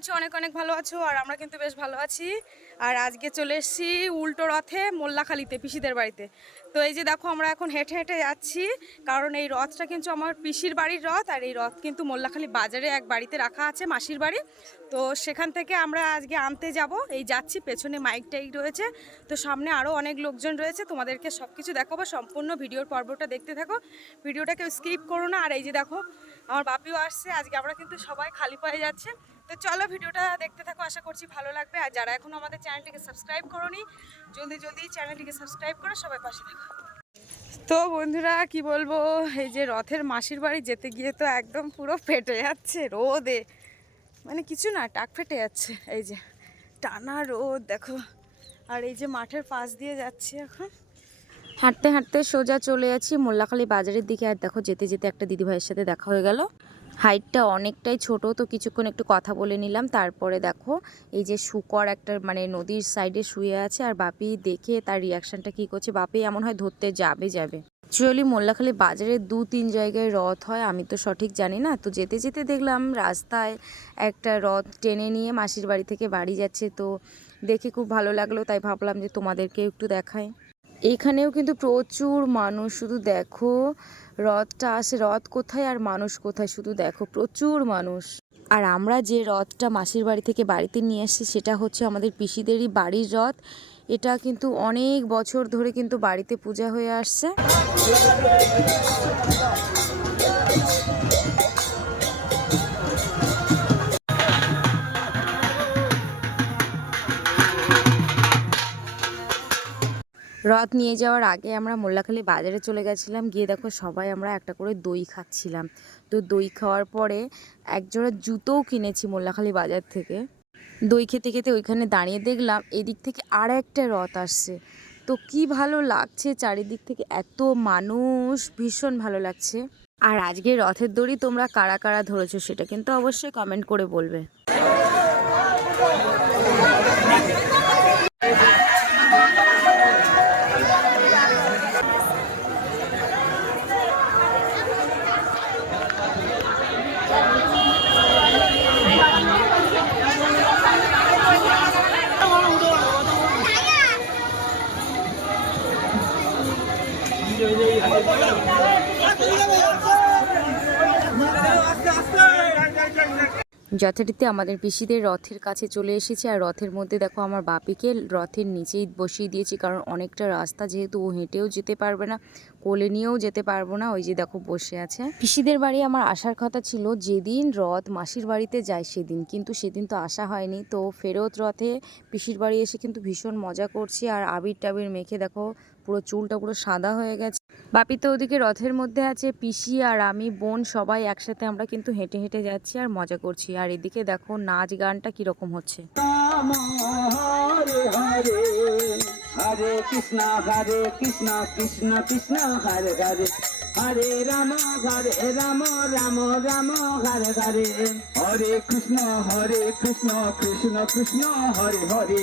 করছি অনেক অনেক ভালো আছো আর আমরা কিন্তু বেশ ভালো আছি। আর আজকে চলে এসেছি উল্টো রথে মোল্লাখালিতে, পিসিদের বাড়িতে। তো এই যে দেখো, আমরা এখন হেঁটে হেঁটে যাচ্ছি, কারণ এই রথটা কিন্তু আমার পিসির বাড়ির রথ, আর এই রথ কিন্তু মোল্লাখালি বাজারে এক বাড়িতে রাখা আছে মাসির বাড়ি। তো সেখান থেকে আমরা আজকে আনতে যাব, এই যাচ্ছি, পেছনে মাইক টাইক রয়েছে। তো সামনে আরও অনেক লোকজন রয়েছে, তোমাদেরকে সব কিছু দেখাবো, সম্পূর্ণ ভিডিওর পর্বটা দেখতে থাকো। ভিডিওটাকে স্কিপ করো না, আর এই যে দেখো, আমার বাপিও আসছে, আজকে আমরা কিন্তু সবাই খালি পায়ে যাচ্ছে। তো চলো ভিডিওটা দেখতে থাকো আশা করছি ভালো লাগবে। আর যারা এখনও আমাদের চ্যানেলটিকে সাবস্ক্রাইব করোনি জলদি জলদি চ্যানেলটিকে সাবস্ক্রাইব করো সবাই পাশে থাকো। তো বন্ধুরা কি বলব? এই যে রথের মাসির বাড়ি যেতে গিয়ে তো একদম পুরো ফেটে যাচ্ছে রোদে। মানে কিছু না টাক ফেটে যাচ্ছে। এই যে টানা রোদ দেখো। আর এই যে মাঠের পাশ দিয়ে যাচ্ছি এখন। হাঁটতে হাঁটতে সোজা চলে যাচ্ছি মোল্লাখালী বাজারের দিকে। আর দেখো যেতে যেতে একটা দিদিভাইয়ের সাথে দেখা হয়ে গেল। হাইটটা অনেকটাই ছোট, তো কিছুক্ষণ একটু কথা বলে নিলাম। তারপরে দেখো, এই যে শুকর একটা মানে নদীর সাইডে শুয়ে আছে আর বাপি দেখে তার রিয়াকশনটা কি করছে। বাপি এমন হয় ধরতে যাবে যাবে। অ্যাকচুয়ালি মোল্লাখালী বাজারে দু তিন জায়গায় রথ হয়, আমি তো সঠিক জানি না। তো যেতে যেতে দেখলাম রাস্তায় একটা রথ টেনে নিয়ে মাসির বাড়ি থেকে বাড়ি যাচ্ছে। তো দেখে খুব ভালো লাগল, তাই ভাবলাম যে তোমাদেরকে একটু দেখাই। এখানেও কিন্তু প্রচুর মানুষ, শুধু দেখো রথটা আসে রথ কোথায় আর মানুষ কোথায়? শুধু দেখো, প্রচুর মানুষ। আর আমরা যে রথটা মাসির বাড়ি থেকে বাড়িতে নিয়ে আসছি সেটা হচ্ছে আমাদের পিসিদেরই বাড়ির রথ এটা কিন্তু অনেক বছর ধরে কিন্তু বাড়িতে পূজা হয়ে আসছে। রথ নিয়ে যাওয়ার আগে আমরা মোল্লাখালী বাজারে চলে গেছিলাম। গিয়ে দেখো সবাই আমরা একটা করে দই খাচ্ছিলাম। তো দই খাওয়ার পরে একজোড়া জুতোও কিনেছি মোল্লাখালী বাজার থেকে। দই খেতে খেতে ওইখানে দাঁড়িয়ে দেখলাম এদিক থেকে আর একটা রথ আসছে। তো কি ভালো লাগছে চারিদিক থেকে, এত মানুষ, ভীষণ ভালো লাগছে। আর আজকে রথের দড়ি তোমরা কারা কারা ধরেছো সেটা কিন্তু অবশ্যই কমেন্ট করে বলবে। যথারীতি আমাদের পিসিদের রথের কাছে চলে এসেছে। আর রথের মধ্যে দেখো আমার বাপিকে রথের নিচেই বসিয়ে দিয়েছি, কারণ অনেকটা রাস্তা যেহেতু ও হেঁটেও যেতে পারবে না, কোলে নিয়েও যেতে পারব না, ওই যে দেখো বসে আছে। পিসিদের বাড়ি আমার আসার কথা ছিল, যেদিন রথ মাসির বাড়িতে যায় সেদিন, কিন্তু সেদিন তো আসা হয়নি। তো ফেরত রথে পিসির বাড়ি এসে কিন্তু ভীষণ মজা করছি, আর আবির টাবির মেখে দেখো পুরো চুলটা পুরো সাদা হয়ে গেছে। বাপি তো ওদিকে রথের মধ্যে আছে, পিসি আর আমি, বোন সবাই একসাথে আমরা কিন্তু হেঁটে হেঁটে যাচ্ছি আর মজা করছি। আর এদিকে দেখো নাচ গানটা কীরকম হচ্ছে। হরে কৃষ্ণ হরে কৃষ্ণ কৃষ্ণ কৃষ্ণ, হরে হরে। হরে রাম হরে রাম রাম রাম, হরে হরে। হরে কৃষ্ণ হরে কৃষ্ণ কৃষ্ণ কৃষ্ণ, হরে হরে।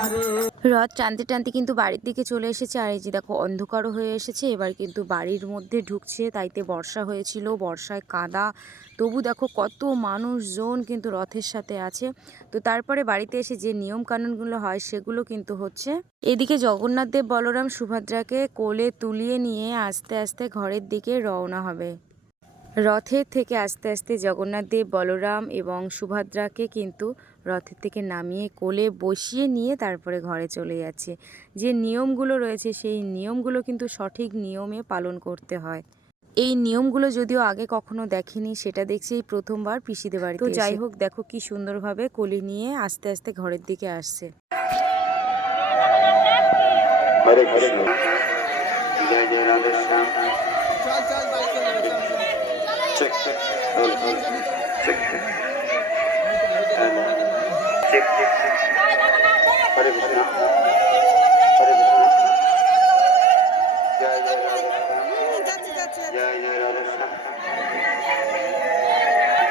রথ টানতে টানতে কিন্তু বাড়ির দিকে চলে এসেছে। আর এই যে দেখো, অন্ধকারও হয়ে এসেছে। এবার কিন্তু বাড়ির মধ্যে ঢুকছে, তাইতে বর্ষা হয়েছিল, বর্ষায় কাদা। তবু দেখো কত মানুষজন কিন্তু রথের সাথে আছে। তো তারপরে বাড়িতে এসে যে নিয়ম কানুনগুলো হয়, সেগুলো কিন্তু হচ্ছে। এদিকে জগন্নাথ দেব, বলরাম, সুভদ্রাকে কোলে তুলিয়ে নিয়ে আস্তে আস্তে ঘরের দিকে রওনা হবে। রথের থেকে আস্তে আস্তে জগন্নাথ দেব, বলরাম এবং সুভদ্রাকে কিন্তু রথের থেকে নামিয়ে কোলে বসিয়ে নিয়ে তারপরে ঘরে চলে যাচ্ছে। যে নিয়মগুলো রয়েছে সেই নিয়মগুলো কিন্তু সঠিক নিয়মে পালন করতে হয়। এই নিয়মগুলো যদিও আগে কখনো দেখেনি সেটা দেখছি এই প্রথমবার পিসিদের বাড়িতে তো যাই হোক দেখো কি সুন্দরভাবে কোলে নিয়ে আস্তে আস্তে ঘরের দিকে আসছে। Check check hold hold check check check check Hare Krishna Hare Krishna জয় জয় রাধে শ্যাম জয় জয় রাধে শ্যাম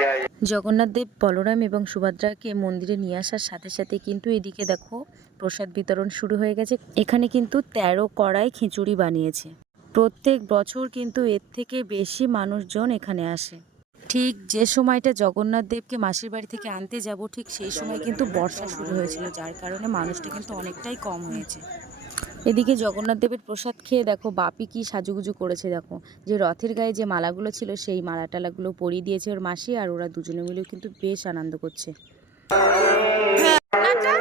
জয় জগন্নাথ দেব, বলরাম এবং সুভদ্রাকে মন্দিরে নিয়ে আসার সাথে সাথে কিন্তু এদিকে দেখো প্রসাদ বিতরণ শুরু হয়ে গেছে। এখানে কিন্তু তেরো কড়াই খিচুড়ি বানিয়েছে। প্রত্যেক বছর কিন্তু এর থেকে বেশি মানুষজন এখানে আসে। ঠিক যে সময়টা জগন্নাথ দেবকে মাসির বাড়ি থেকে আনতে যাব, ঠিক সেই সময় কিন্তু বর্ষা শুরু হয়েছিল, যার কারণে মানুষটা কিন্তু অনেকটাই কম হয়েছে। এদিকে জগন্নাথ দেবের প্রসাদ খেয়ে দেখো, বাপি কি সাজুগুজু করেছে দেখো। যে রথের গায়ে যে মালাগুলো ছিল, সেই মালা টালাগুলো পরিয়ে দিয়েছে ওর মাসি, আর ওরা দুজনে মিলেও কিন্তু বেশ আনন্দ করছে। নাচা